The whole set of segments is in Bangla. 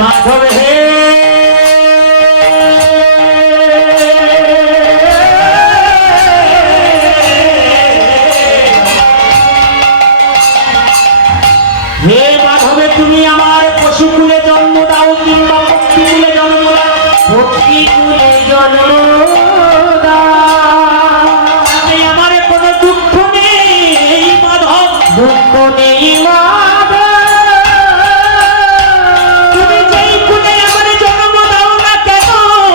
মাধব হে হে মাধবে তুমি আমার পশুকুলে জন্ম দাও কিংবা ভক্তিকুলে জন্ম দাও ভক্তিকুলে জন্ম দাও আমার কোনো দুঃখ নেই মাধব দুঃখ নেই মাধব তুমি যেই কুলে আমার জন্ম দাও না কেন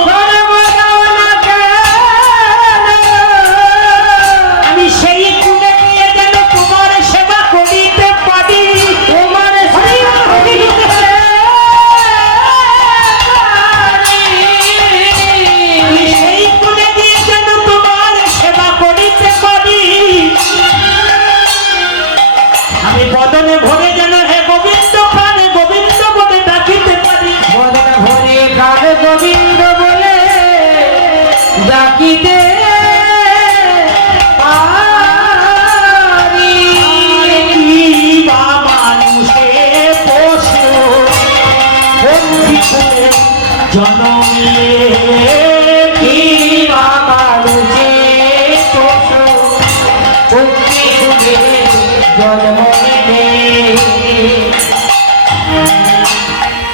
জন্ম দাও না কেন আমি সেই কুলে গিয়ে যেন তোমার সেবা করিতে পারি তোমার সেবা করিতে আমি সেই কুলে গিয়ে যেন তোমার সেবা করিতে পারি আমি বদনে ভরে যেন হে গোবিন্দ প্রাণে গোবিন্দ বলে ডাকিতে পারি বদনে ভরে প্রাণে গোবিন্দ বলে ডাকিতে পারি বা মানুষে পশু বন্দি করে জনমিয়ে কি বা মানুষে পশু বন্দি করে জন্ম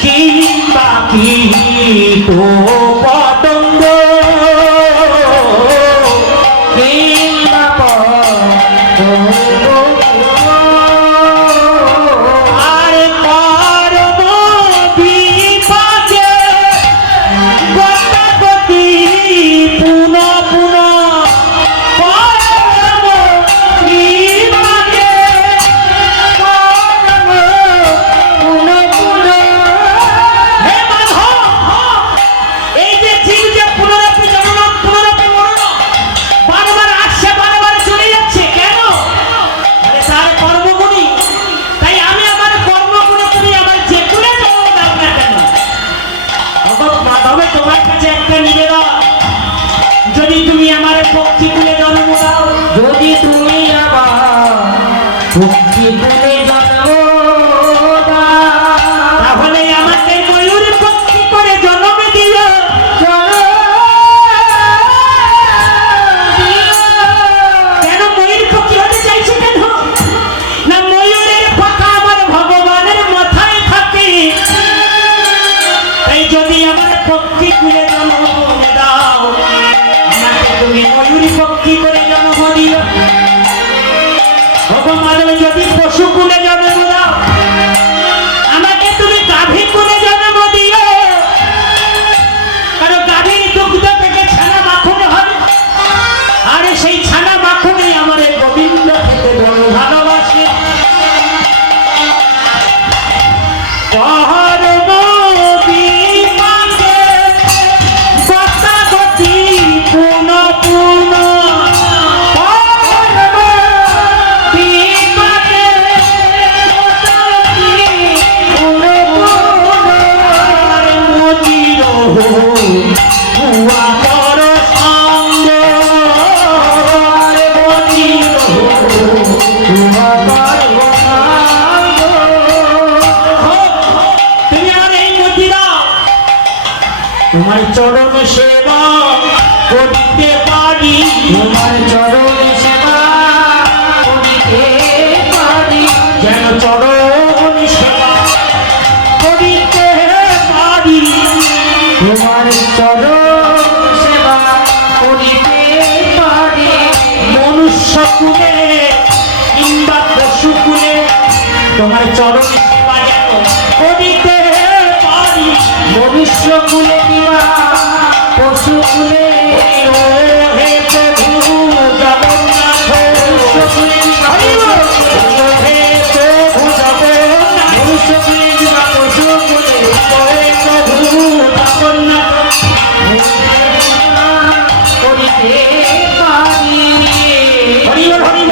কি বাকি তো পতঙ্গ কিংবা পতঙ্গ আর কর্ম বিপাকে গতাগতি পুনঃ পুনঃ কর্ম বিপাকে যদি তুমি আমার ভক্তি কুলে জন্ম দাও যদি তুমি আমার ভক্তি কুলে জন্ম দাও তাহলে আমাকে ময়ূর ভক্তি করে জন্ম দিও কেন ময়ূর ভক্তি হতে চাইছে কেন না ময়ূরের পাখা আমার ভগবানের মাথায় থাকে তাই যদি আমার ভক্তি কুলে জন্ম দাও তুমি ময়ূরী পক্ষী করে জন্ম দিও ভগবান যদি পশু কুলে জন্ম দাও আমাকে তুমি গাভী কুলে জন্ম দিও কারণ গাভীর দুগ্ধ থেকে ছানা মাখন হবে আর সেই ছানা মাখনে আমার গোবিন্দ খেতে বড় ভালোবাসে তোমার চরণ সেবা করতে পারি তোমার চরণ সেবা করিতে পারি যেন চরণ সেবা করিতে পারি তোমার চরণ সেবা করিতে পারি মনুষ্য কুলে কিংবা পশু কুলে তোমার চরণ সেবা যেন করিতে পারি মনুষ্য কুলে কিংবা পশু কুলে হে প্রভু জগন্নাথ মনুষ্য কুলে হে প্রভু জগন্নাথ মনুষ্য কুলে কিংবা পশু কুলে হে প্রভু জগন্নাথ করিতে পারি হরি হরি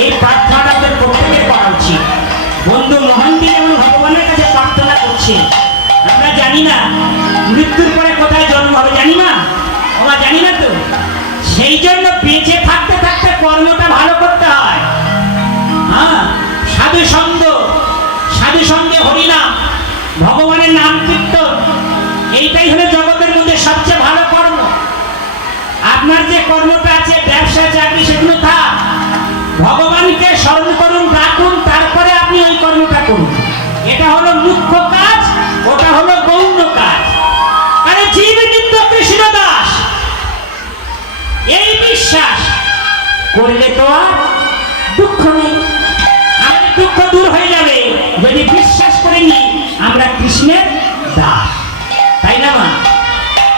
এই প্রার্থনাটা প্রত্যেকের করা উচিত বন্ধু মহান্তি যেমন ভগবানের কাছে প্রার্থনা করছে আমরা জানি না মৃত্যুর পরে কোথায় জন্ম হবে জানি না আমরা জানি না তো সেই জন্য বেঁচে থাকতে থাকতে কর্মটা ভালো করতে হয় সাধু সঙ্গ, সাধু সঙ্গে হরিনাম, ভগবানের নাম কীর্তন, এইটাই হলো জগতের মধ্যে সবচেয়ে ভালো কর্ম। আপনার যে কর্মটা আছে, ব্যবসা চাকরি, সেগুলো থাক, ভগবানকে স্মরণ করুন, ডাকুন, তারপরে আপনি ওই কর্মটা করুন। এটা হলো মুখ্য কাজ, ওটা হলো গৌণ কাজ। আরে জীব কিন্তু কৃষ্ণ দাস, এই বিশ্বাস করলে তো আর দুঃখ নেই। আমাদের দুঃখ দূর হয়ে যাবে যদি বিশ্বাস করে নি আমরা কৃষ্ণের দাস, তাই না মা?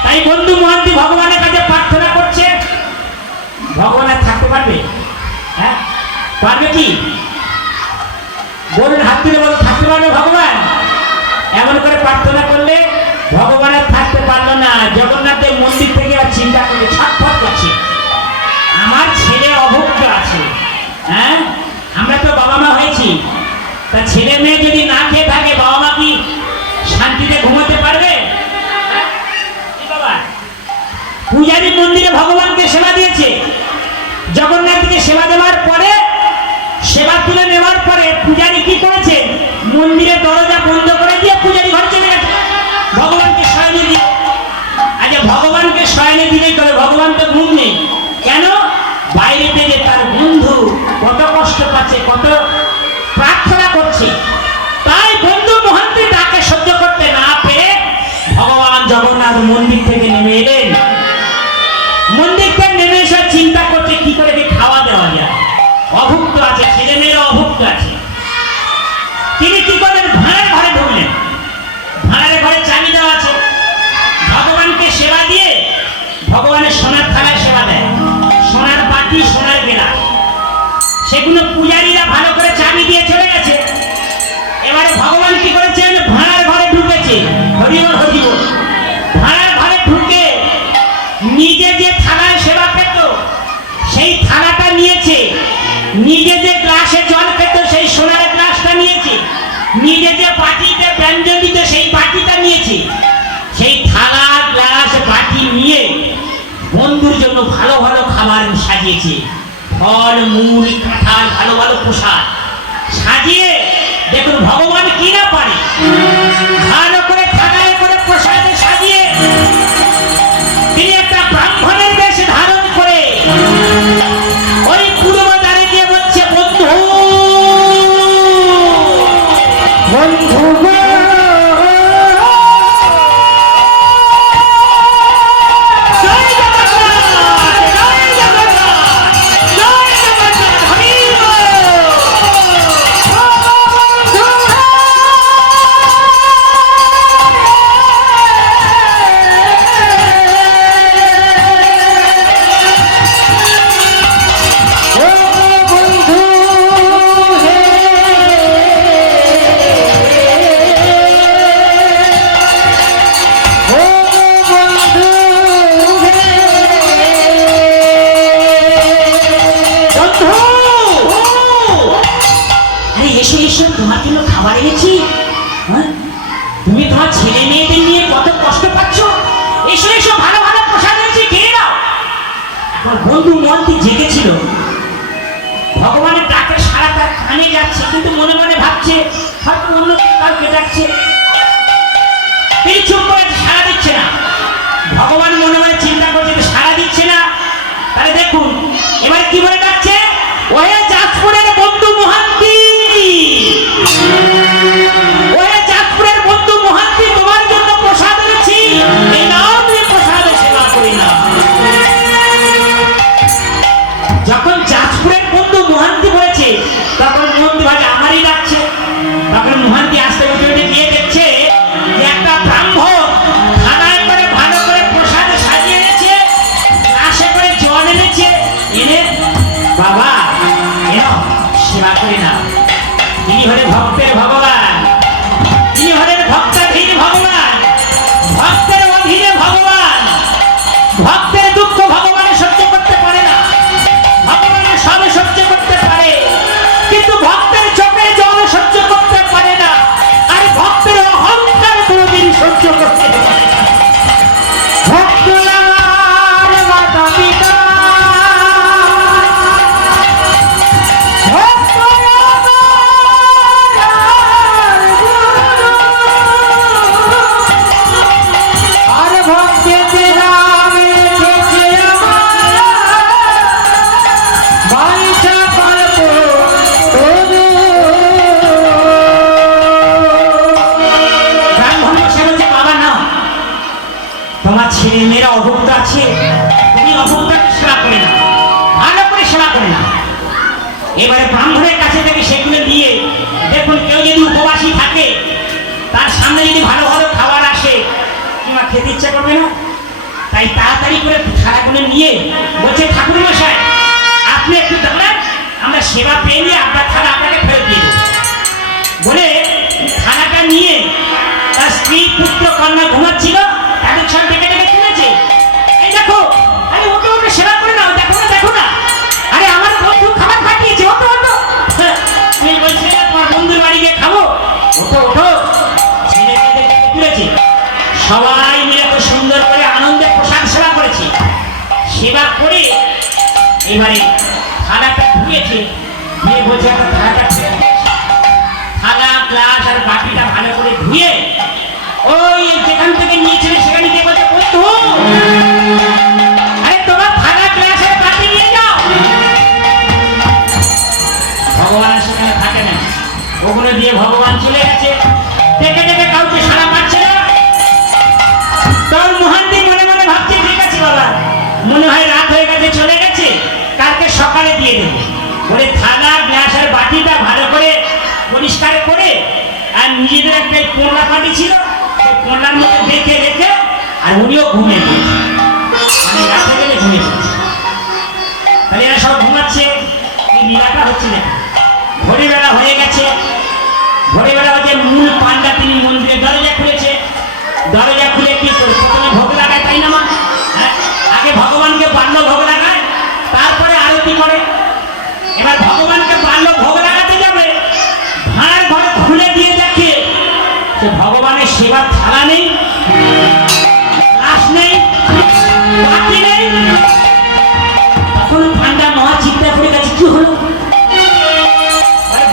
তাই বন্ধু মহান্তি ভগবানের কাছে প্রার্থনা করছে, ভগবান আর থাকতে পারবে? হ্যাঁ পারবে কি? বলুন, হাত তুলে বলুন, থাকতে পারবে ভগবান? এমন করে প্রার্থনা করলে ভগবান আর থাকতে পারলো না। জগন্নাথের মন্দির থেকে আর চিন্তা করে ছটফট করছে, আমার ছেলে অভুক্ত আছে। হ্যাঁ, আমরা তো বাবা মা হয়েছি, তা ছেলে মেয়ে যদি না খেয়ে থাকে বাবা মা কি শান্তিতে ঘুমোতে পারবে? পূজারী মন্দিরে ভগবানকে সেবা দিয়েছে, জগন্নাথকে সেবা দেওয়ার পরে, সেবা তুলে নেওয়ার পরে পূজারী কি করেছে? মন্দিরের দরজা বন্ধ করে দিয়ে পূজারী ঘরে চলে গেছে ভগবানকে শয়নে দিয়ে। আচ্ছা, ভগবানকে শয়নে দিলেই করে, ভগবান তো ঘুম নেই কেন? বাইরেতে যে তার বন্ধু কত কষ্ট পাচ্ছে, কত প্রার্থনা করছে, তাই বন্ধু মহান্তি তাকে সহ্য করতে না পেরে ভগবান জগন্নাথ মন্দির থেকে নেমে এলেন। মন্দির থেকে নেমে এসে চিন্তা করছে কি করে খাওয়া দেওয়া যায়, অভুক্ত আছে, ছেলে মেয়েরা অভুক্ত আছে। তিনি কি করলেন? ভাঁড়ার ঘরে ঢুকলেন। ভাঁড়ার ঘরে চাবি দেওয়া আছে, ভগবানকে সেবা দিয়ে ভগবানের সোনার থালায় সেবা দেয়, সোনার বাটি, সোনার গেলা, সেগুলো পূজারীরা ভালো করে চাবি দিয়ে চলে গেছে। এবারে ভগবান কি করেছেন? ভাঁড়ার ঘরে ঢুকেছে, হরিবল হরিবল। ভাঁড়ার ঘরে ঢুকে নিজে যে থালায় সেবা পেত সেই থালাটা নিয়েছে, নিজে যে গ্লাসে জল পেত সেই সোনার গ্লাসটা নিয়েছে, নিজে যে বাটিতে ব্যঞ্জন দিত সেই বাটিটা নিয়েছে। সেই থালা, গ্লাস, বাটি নিয়ে বন্ধুর জন্য ভালো ভালো খাবার সাজিয়েছে, ফল মূল, কাঁঠাল, ভালো ভালো প্রসাদ সাজিয়ে। দেখুন ভগবান কি না পারে, ভালো করে থালায় করে প্রসাদে সাজিয়ে তিনি একটা ব্রাহ্মণের বেশ ধারণ করে ওই পূর্ব দ্বারে গিয়ে বলছে, বন্ধু বন্ধু তোমার জন্য খাবার এনেছি, তুমি তোমার ছেলে মেয়েদের নিয়ে কত কষ্ট পাচ্ছ, এসো এসো, ভালো ভালো প্রসাদ এনেছি, খেয়ে নাও। এখন বন্ধু মন্ত্রী জেগেছিল, ভগবানের ডাকে সারা তার কানে যাচ্ছে, কিন্তু মনে মনে ভাবছে হয়তো অন্য কাউকে ডাকছে। তিনি চুপ করে সাড়া দিচ্ছে না। ভগবান মনে মনে চিন্তা করছে সাড়া দিচ্ছে না, তাহলে দেখুন এবার কি বলে ডাকছে, ওহে যাজপুরের বন্ধু মহান্তি, ওহে যাজপুরের বন্ধু মহান্তি, তোমার জন্য প্রসাদ এনেছি, এই নাও তুমি প্রসাদে সেবা করি না। যখন যাজপুরের বন্ধু মহান্তি বলেছে তখন মহান্তি ভাবে আমারই ডাকছে। তখন মহান্তি আসতে বসে গিয়ে দেখছে যে একটা ব্রাহ্মণ থালায় করে ভালো করে প্রসাদে সাজিয়ে এনেছে, গ্লাসে করে জল এনেছে, এনে বাবা এও সেবা করি না। তিনি হলেন ভক্তের ভগবান, তিনি হলেন ভক্তাধীন ভগবান, ভক্তের অধীনে ভগবান। ভক্তের দুঃখ ভগবানের সহ্য করতে পারে না, ভগবানের সব সহ্য করতে পারে, কিন্তু ভক্তের চোখে জল সহ্য করতে পারে না, আর ভক্তের অহংকার কোনোদিন সহ্য করতে পারে না। ভক্ত আমার মাতা পিতা, ভক্ত আমার অভুক্ত আছে, তুমি অভুক্তকে সেবা করে না, ভালো করে সেবা করে না। এবারে ব্রাহ্মণের কাছে থেকে সেগুলো নিয়ে দেখুন, কেউ যদি উপবাসী থাকে তার সামনে যদি ভালো ভালো খাবার আসে কিংবা খেতে ইচ্ছা করবে না? তাই তাড়াতাড়ি করে থালাগুলো নিয়ে বলছে, ঠাকুর মশাই আপনি একটু দাঁড়ান, আমরা সেবা পেয়ে নিয়ে আপনার থালা আপনাকে ফেরত দিয়ে দেবো। বলে থালাটা নিয়ে তার স্ত্রী পুত্র কন্যা ঘুমাচ্ছিল, তাদের সব ডেকে ডেকে তুলেছে। এই দেখো, আরে ওকে ওকে সেবা করে নাও, দেখো না দেখো না, আরে আমার বন্ধু খাবার পাঠিয়েছে, ওঠো ওঠো। তুমি বলছে তোমার বন্ধুর বাড়ি গিয়ে খাবো, ওঠো ওঠো। ছেলে মেয়েদের ডেকে তুলেছে, সবাই মিলে তো সুন্দর করে আনন্দে প্রসাদ সেবা করেছে। সেবা করে এবারে থালাটা ধুয়েছে, ধুয়ে বলছে একটা থালাটা ফেলে দিয়েছে। থালা গ্লাস আর বাটিটা ভালো করে ধুয়ে ওই যেখান থেকে নিয়েছিলে সেখানে গিয়ে বলছে, বন্ধু আরে তোমার থালা গ্লাস আর বাটি নিয়ে যাও। ভগবান সেখানে থাকে না, ওগুলো দিয়ে ভগবান চলে গেছে। ডেকে ডেকে কাউকে সারা পাচ্ছে না। তখন মহান্তি মনে মনে ভাবছে, ঠিক আছে বাবা, মনে হয় রাত হয়ে গেছে, চলে গেছে, কালকে সকালে দিয়ে দেবো। বলে থালা গ্লাস আর বাটিটা ভালো করে পরিষ্কার করে আর নিজেদের একটা পোলা পাটি ছিল, সেই পোলার মধ্যে দেখে রেখে আর উনিও ঘুমিয়ে পড়ছে, মানে রাতে গেলে ঘুমিয়ে পড়ছে। তাহলে এরা সব ঘুমাচ্ছে, এই লীলাটা হচ্ছে না। ভোরবেলা হয়ে গেছে, ভোরবেলা হচ্ছে মূল পান্ডা তিনি মন্দিরের দরজা খুলেছে। দরজা খুলে কি করে প্রথমে ভোগ লাগায়, তাই না মা? আগে ভগবানকে বাল্য ভোগ লাগায়, তারপরে আরতি করে। এবার ভগবানকে বাল্য ভোগ লাগাতে যাবে, ভাঁড়ার ঘরে খুলে দিয়ে দেখে যে ভগবানের সেবার থালা নেই, গ্লাস নেই, বাটি নেই। তখন পান্ডা মহা চিন্তা করে গেছে, কি হলো?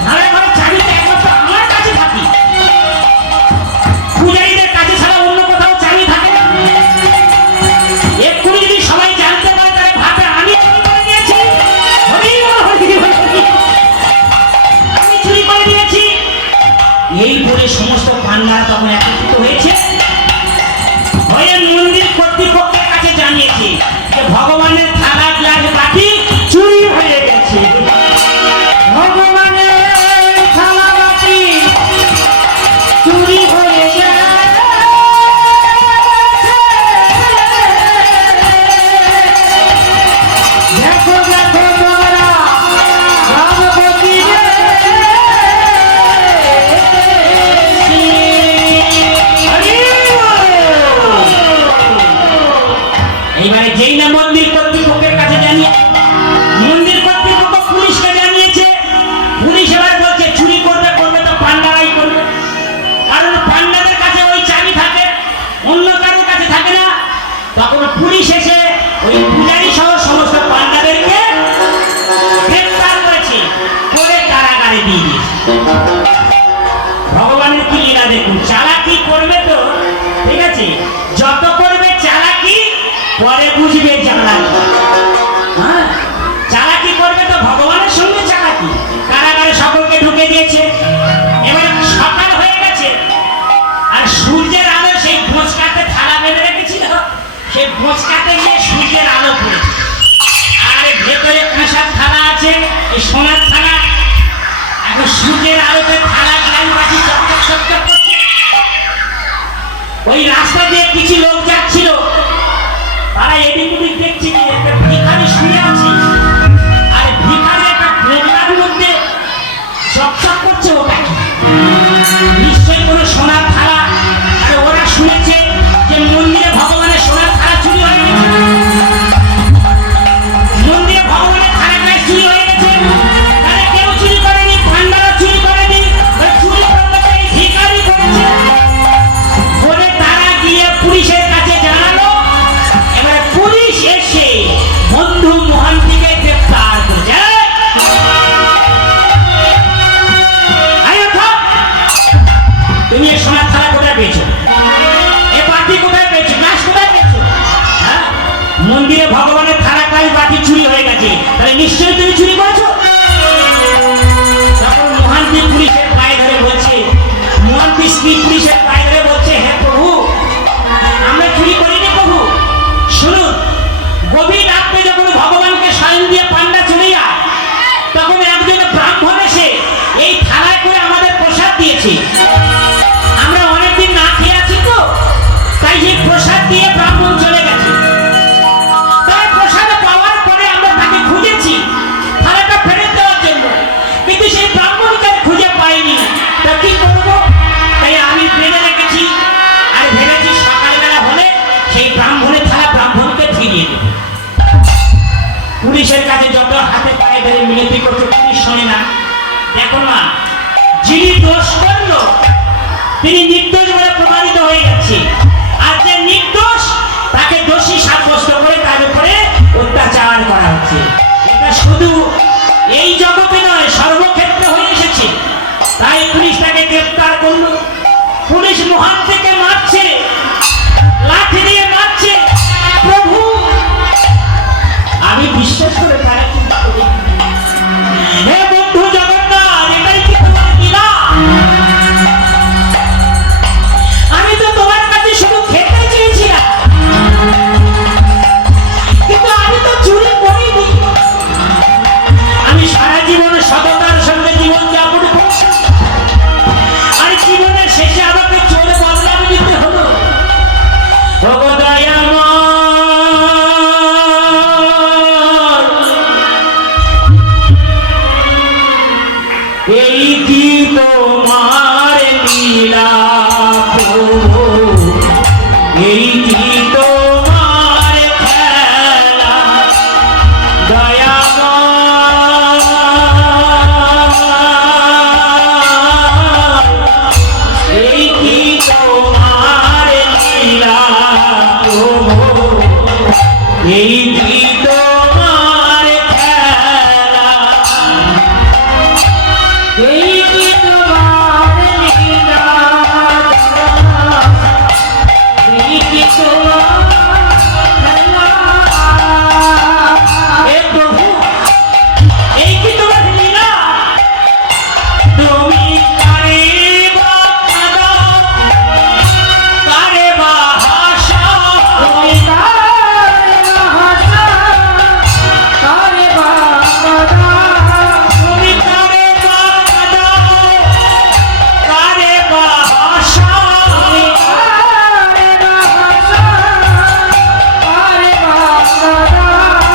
ভাঁড়ার ঘরে চাবিটা একমাত্র আমার কাছে থাকে, পূজারীদের কাছে ছাড়া অন্য কোথাও চাবি থাকে না। এক্ষুনি যদি সবাই জানতে পারে তাহলে ভাবে আমি চুরি করে নিয়েছি, আমি চুরি করে নিয়েছি। এই বলে সমস্ত পান্ডারা তখন একত্রিত হয়েছে, হয়ে মন্দির কর্তৃপক্ষের কাছে জানিয়েছে যে ভগবানের থালা গ্লাস বাটি চুরি হয়ে গেছে। ভগবানের থালা বাটি চুরি হয়ে গেছে। দেখো দেখো তোমরা রামপতি এইবারে যেই না মন্দির কর্তৃপক্ষের কাছে জানিয়ে, মন্দির কর্তৃপক্ষ পুলিশকে জানিয়েছে। পুলিশ এবার বলছে চুরি করবে করবে তো পান্ডারাই করবে, কারণ পান্ডাদের কাছে ওই চাবি থাকে, অন্য কারোর কাছে থাকে না। তখন পুলিশ এসে ওই পূজারী সহ সমস্ত পান্ডাদেরকে গ্রেফতার করেছে, করে কারাগারে দিয়ে দিয়েছে। ভগবানের কি লীলা দেখুন, চালাকি করবে তো ঠিক আছে, যত করবে চালাকি পরে বুঝবে চালাকি। হ্যাঁ, চালাকি করবে তো ভগবানের সঙ্গে চালাকি। কারাগারে সকলকে ঢুকে দিয়েছে। এবার সকাল হয়ে গেছে, আর সূর্যের আলো সেই ঘোষকাতে থালা বেঁধে রেখেছিল, সেই ঘোষকাতে গিয়ে সূর্যের আলো পড়েছে। আর ভেতরে কাঁসার থালা আছে, এই সোনার থালা। এখন সূর্যের আলোতে থালা গ্লাস বাটি চকচক চকচক করছে। ওই রাস্তা দিয়ে কিছু লোক যাচ্ছিল, তারা এদিক ওদিক দেখছে কি একটা ভিখারি শুয়ে আছে, আর ভিখারি একটা প্লেটার মধ্যে চকচক করছে। ওটা কি? নিশ্চয়ই কোনো সোনার থালা। আর ওরা শুনেছে যে মন্দিরে ভগবানের সোনার থালা চুরি হয়ে গেছে, মন্দিরে ভগবানের থালা গায়ে চুরি হয়ে গেছে। তাহলে কেউ চুরি করেনি, পান্ডারা চুরি করেনি, চুরি করতে ভিখারি করেছে বলে তারা গিয়ে পুলিশের কাছে জানালো। এবারে পুলিশ দেখো না, যিনি দোষ করলো তিনি নির্দোষ বলে প্রমাণিত হয়ে যাচ্ছে, আর যে নির্দোষ তাকে দোষী সাব্যস্ত করে তার উপরে অত্যাচার করা হচ্ছে। এটা শুধু এই জগতে নয়, সর্বক্ষেত্রে হয়ে এসেছে। তাই পুলিশ তাকে গ্রেফতার করলো। পুলিশ মহান থেকে মারছে, লাঠি দিয়ে মারছে। প্রভু, আমি বিশ্বাস করে তারা চিন্তা করি, হে বন্ধু জগন্নাথ, এটাই কি তোমার লীলা? আমি তো তোমার কাছে শুধু খেতে চেয়েছিলাম, কিন্তু আমি তো চুরি করিনি। আমি সারা জীবন সততার সঙ্গে জীবন যাপন করছি, আর জীবনের শেষে আমাকে চোর বদনাম দিতে হলো। এই কি তোমার লীলা প্রভু, এই কি তোমার খেলা দয়াময়, এই কি তোমার লীলা প্রভু, এই কি তোমার খেলা, এই কি তোমার লীলা, এই কি তোমার খেলা। হে প্রভু, এই কি তোমার লীলা? তুমি কারে বা কাঁদাও, কারে বা হাসাও, তুমি কারে বা হাসাও, কারে বা কাঁদাও, তুমি কারে বা কাঁদাও, কারে বা হাসাও, তুমি কারে বা হাসাও, কারে বা কাঁদাও,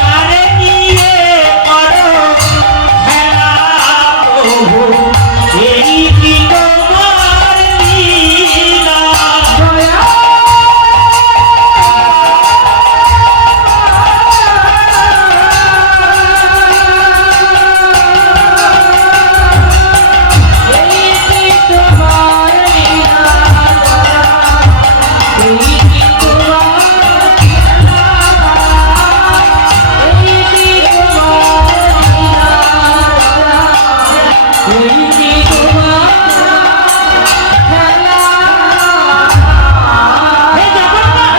কারে নিয়ে করো খেলা প্রভু, এই কি তোমার লীলা দয়া। এই কি তোমার লীলা, এই কি তোমার খেলা, এই কি তোমার লীলা, এই কি তোমার খেলা। হে জগন্নাথ,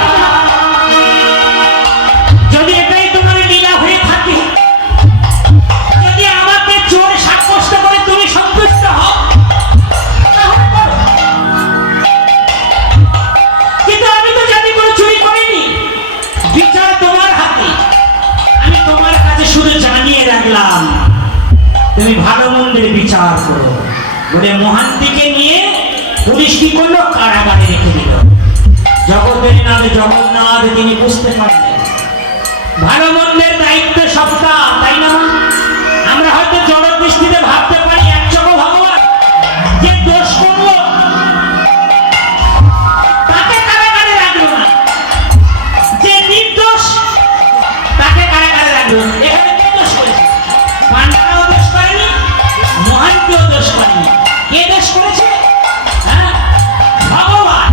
যদি এটাই তোমার লীলা হয়ে থাকে, যদি আমাকে চোর সাব্যস্ত করে তুমি সন্তুষ্ট হও, তাহলে করো। কিন্তু আমি তো জানি কোনো চুরি করিনি, বিচার তোমার হাতে। আমি তোমার কাছে শুধু জানিয়ে রাখলাম, তুমি ভালো মন্দের বিচার করো বলে মহান্তিকে নিয়ে পুলিশ কি করলো, কারাগারে রেখে দিল। জগতের নামে জগন্নাথ তিনি বুঝতে পারলেন ভালো মন্দের দায়িত্ব সবটা, তাই না? আমরা হয়তো জড় দৃষ্টিতে ভাবতে পারি একচক ভগবান, যে দোষ করলো তাকে কারাগারে রাখলো না, যে নির্দোষ তাকে কারাগারে রাখলো। এখানে কে দোষ করেছে? পান্ডারাও দোষ করেনি, মহান্তিও দোষ করেনি। কে দোষ করেছে? হ্যাঁ, ভগবান।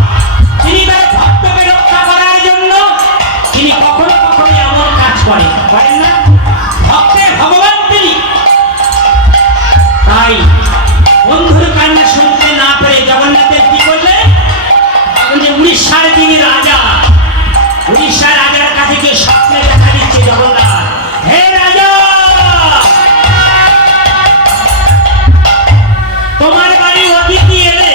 তিনি তার ভক্তকে রক্ষা করার জন্য তিনি কখনো কখনো এমন কাজ করেন না? ভক্তের ভগবান তিনি। তাই বন্ধুর কান্না শুনতে না পেরে জগন্নাথের কি করলেন, যে উড়িষ্যার যিনি রাজা, উড়িষ্যার রাজার কাছে গিয়ে স্বপ্নে দেখা দিচ্ছে জগন্নাথ, হে রাজা, তোমার বাড়ি অতিথি এলে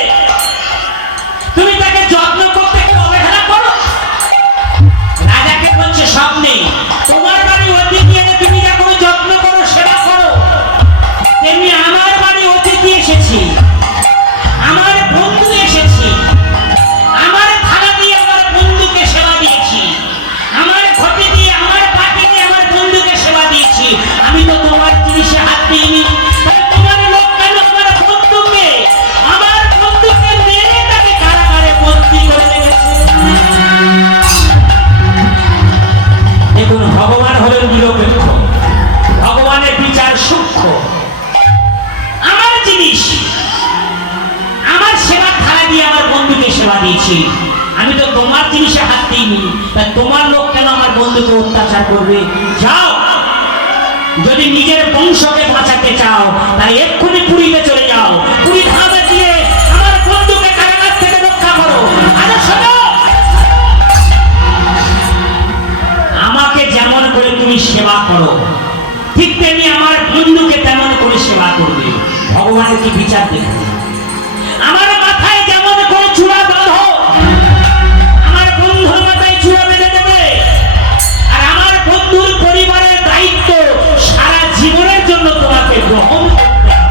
তুমি তাকে যত্ন করতে একটু অবহেলা করো। রাজাকে বলছে স্বপ্নে, তোমার বাড়ি অতিথি এলে তুমি যখন যত্ন করো, সেবা করো, তেমনি আমার বাড়ি অতিথি এসেছি, আমার বন্ধু এসেছি, আমার থালা দিয়ে আমার সেবা দিয়েছি, আমি তো তোমার জিনিসে হাত দিইনি, তা তোমার লোক কেন আমার বন্ধুকে অত্যাচার করবে? যাও, যদি নিজের বংশকে বাঁচাতে চাও তাহলে এক্ষুনি পুরীতে চলে যাও, পুরী ধামে গিয়ে আমার বন্ধুকে কারাগার থেকে রক্ষা করো। আরে শোনো, আমাকে যেমন করে তুমি সেবা করো ঠিক তেমনি আমার বন্ধুকে তেমন করে সেবা করবে। ভগবানের কি বিচার দেখবে? আমার মাথায় যেমন করে চূড়া বাঁধো, আমার বন্ধুর মাথায় চূড়া বেঁধে দেবে। আর আমার বন্ধুর পরিবারের দায়িত্ব সারা জীবনের জন্য তোমাকে গ্রহণ করতে হবে।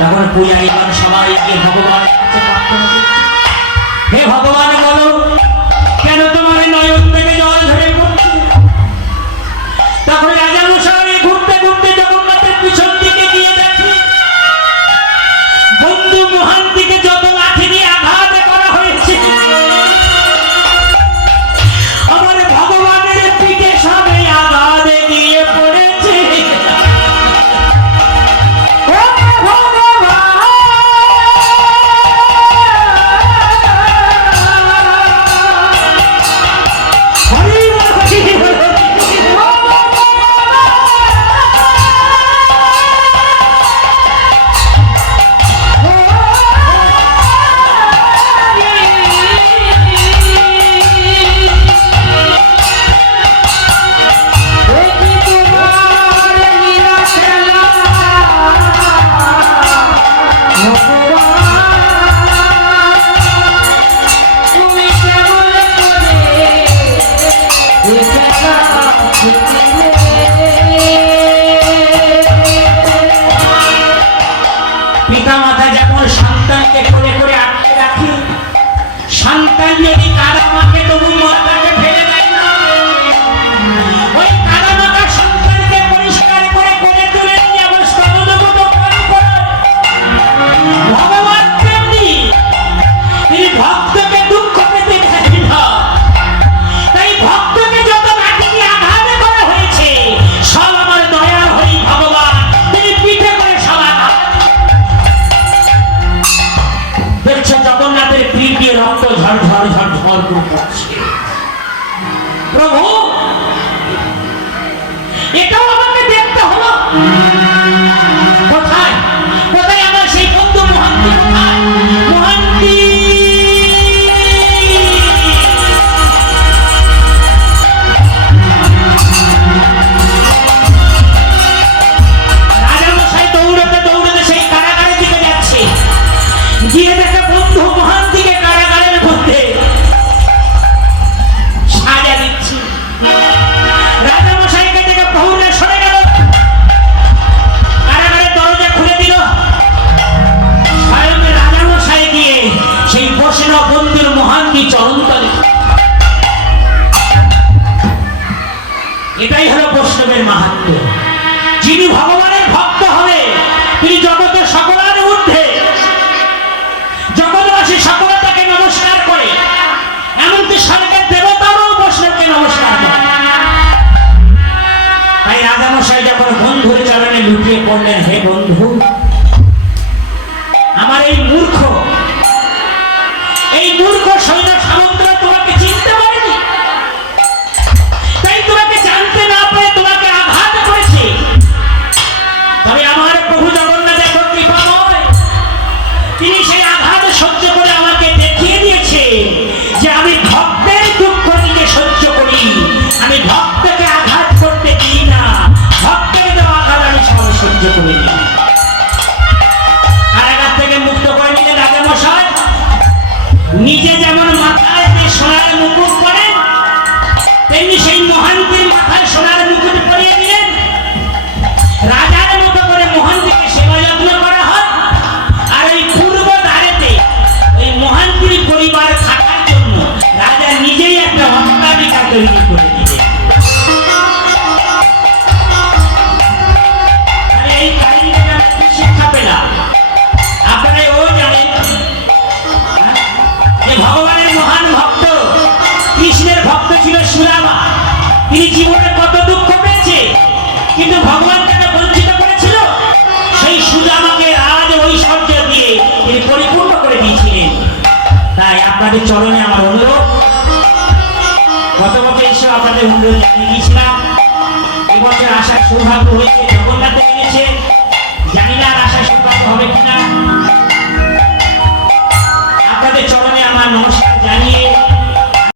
তখন পূজারীগণ সবাই গিয়ে ভগবানের কাছে প্রার্থনা করছে, হে ভগবান বলো কেন তোমার নয়ন থেকে জল ঝরে পড়ছে? তখন রাজা মশাই ঘুরতে ঘুরতে জগন্নাথের পিছন দিকে গিয়ে দেখে বন্ধু মহান্তিকে যত লাঠি দিয়ে আঘাত করা হয়েছে আমার ভগবানের পিঠে সবে আঘাত দিয়ে পড়েছে। পিতা মাতা যখন সন্তানকে কোলে করে আটকে রাখে, সন্তান যদি কাদা মাখে তবু মাতাকে ফেলে দেয় না, ওই কাদা মাখা সন্তানকে পরিষ্কার করে কোলে তুলে নিয়ে আমার স্তবনগত পান করে। ভগবান তেমনি তিনি ভক্তকে দুঃখ পেতে দেন না, তাই ভক্তকে যত লাঠি দিয়ে আঘাত করা হয়েছে সব আমার দয়ার হরি ভগবান তিনি পিঠে করে সব আঘাত। দেখছো জগন্নাথের পিঠ দিয়ে রক্ত ঝড় ঝড় ঝড় ঝড় করে পড়ছে। প্রভু এটাও আমাকে দেখতে হলো। কোথায় কোথায় আমার সেই বন্ধু মহান্তি? কোথায় মহান্তি? রাজামশাই দৌড়াতে দৌড়াতে সেই কারাগারের দিকে যাচ্ছে, গিয়ে দেখে বন্ধু মহান্তিকে কারাগারের মধ্যে সাজা দিচ্ছে। আশেপাশে সকলে তাকে নমস্কার করে, এমনকি স্বর্গের দেবতারাও বৈষ্ণবকে নমস্কার করে। তাই রাজামশাই যখন বন্ধুর চরণে লুটিয়ে পড়লেন, হে বন্ধু, আমার এই মূর্খ সৈন্য সামন্তরা তোমাকে চিনতে পারেনি, তাই তোমাকে জানতে না পেরে তোমাকে আঘাত করেছে। তবে আমার প্রভু জগন্নাথ এখন কৃপাময়, তিনি সেই আঘাত সহ্য করে আমাকে দেখিয়ে দিয়েছে যে আমি ভক্তের দুঃখ নিজে সহ্য করি, আমি ভক্তকে আঘাত করতে দিই না, ভক্তের দেওয়া আঘাত আমি সবাই সহ্য করি না। কারাগার থেকে মুক্ত করে নিলেন রাজামশাই। নিজে যেমন মাথায় সোনার মুকুট পরেন, তেমনি সেই মহান্তির মাথায় সোনার মুকুট পরিয়ে দিলেন। রাজার মতো করে মহান্তিকে সেবা যত্ন করা হয়। আর ওই পূর্ব দ্বারেতে ওই মহান্তির পরিবার থাকার জন্য রাজা নিজেই একটা অট্টালিকা তৈরি করে দিলেন। এই কাহিনীটা কি শিক্ষা পেলাম? আপনারা ও জানেন যে ভগবানের মহান ভক্ত, কৃষ্ণের ভক্ত ছিল সুদামা। তিনি জীবনে কত দুঃখ পেয়েছে, কিন্তু ভগবান তাকে বঞ্চিত করেছিল। সেই সুদামাকে রাজ ঐশ্বর্য দিয়ে তিনি পরিপূর্ণ করে দিয়েছিলেন। তাই আপনাদের চরণে আমার অনুরোধ, গত বছর এসে আপনাদের অনুরোধ জানিয়ে দিয়েছিলাম, এবছর আসার সৌভাগ্য হয়েছে, জগন্নাথে এনেছে, জানি না আর আসার সৌভাগ্য হবে কিনা।